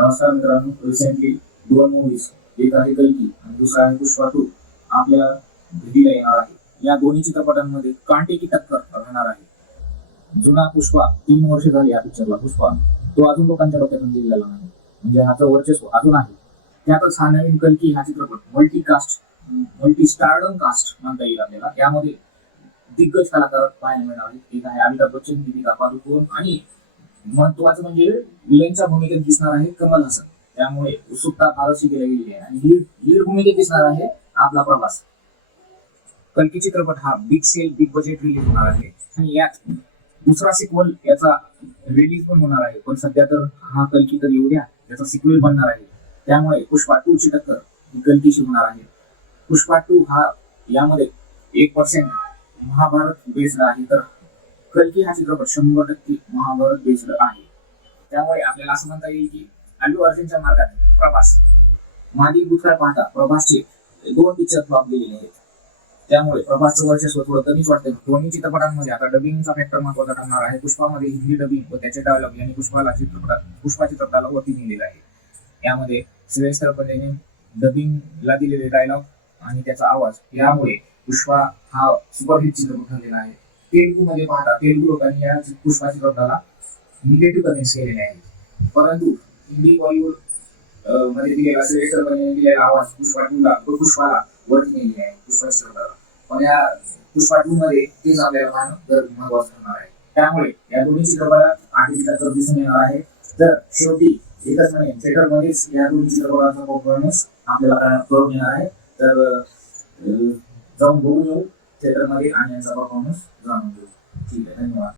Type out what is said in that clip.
नमस्कार मित्रांनो, रिसेंटली दोन मूवीज, एक आहे कल्की आणि दुसरा आहे पुष्पा 2 आपल्या भेटीला येणार आहे. या दोन्ही चित्रपटांमध्ये कांटे की टक्कर राहणार आहे. जुना पुष्पा 3 वर्ष झाली या पिक्चरला. पुष्पा तो अजून लोकांच्या डोक्यातून गेलेला नाही, म्हणजे ह्याचं वर्चस्व अजून आहे. त्यातच हा नवीन कल्की हा चित्रपट मल्टी स्टारडम कास्ट म्हणता येईल आपल्याला. यामध्ये दिग्गज कलाकार पाहायला मिळणार आहेत. एक आहे अमिताभ बच्चन, दीपिका पादुकोण आणि महत्वाचं म्हणजे विलनच्या भूमिकेत दिसणार आहे कमल हसन. त्यामुळे उत्सुकता फारशी केली गेलेली आहे. आणि लीड भूमिकेत दिसणार आहे आपला प्रभास. कल्की चित्रपट हा बिग बजेट रिलीज होणार आहे आणि यात दुसरा सिक्वल याचा रिलीज पण होणार आहे. पण सध्या तर हा कल्की तर येऊ द्या, याचा सिक्वल बनणार आहे. त्यामुळे पुष्पा 2 ची टक्कर ही कल्कीशी होणार आहे. पुष्पा 2 हा यामध्ये 1% महाभारत बेस्ड आहे, तर कल्की हा चित्रपट 100% महाभारत बेस्ड आहे. त्यामुळे आपल्याला असं म्हणता येईल की अल्लू अर्जुनच्या मार्गात प्रभास. मागील भूतकाळ पाहता प्रभासचे 2 पिक्चर फ्लॉप गेलेले आहेत. त्यामुळे प्रभासचं वर्चस्व थोडं कमीच वाटतं. दोन्ही चित्रपटांमध्ये आता डबिंगचा फॅक्टर महत्वाचा ठरणार आहे. पुष्पामध्ये हिंदी डबिंग व त्याचे डायलॉग यांनी पुष्पा चित्रपटाला वरती दिलेला आहे. यामध्ये श्रेयस्कर पटेलने डबिंगला दिलेले डायलॉग आणि त्याचा आवाज, यामुळे पुष्पा हा सुपरहिट चित्रपट ठरलेला आहे. तेलुगूमध्ये पाहता तेलुगू लोकांनी या पुष्पा चित्रपटाला निगेटिव्ह कमेंट्स केलेले आहेत. परंतु हिंदी बॉलिवूड मध्ये दिलेला श्रेयस्कर पटेलने दिलेला आवाज पुष्पाला वरती नेलेला आहे पुष्पा चित्रपटाला. पण या पुष्पा 2 मध्ये तेच आपल्याला पाहणं महत्वाचं ठरणार आहे. त्यामुळे या दोन्ही चित्रपटात आठवी टक्कर दिसून येणार आहे. तर शेवटी एकच म्हणेन, थिएटरमध्येच या दोन्ही चित्रपटाचा परफॉर्मन्स आपल्याला कळून येणार आहे. तर जाऊन बघून येऊ थिएटरमध्ये आणि यांचा परफॉर्मन्स जाणून घेऊ. ठीक आहे, धन्यवाद.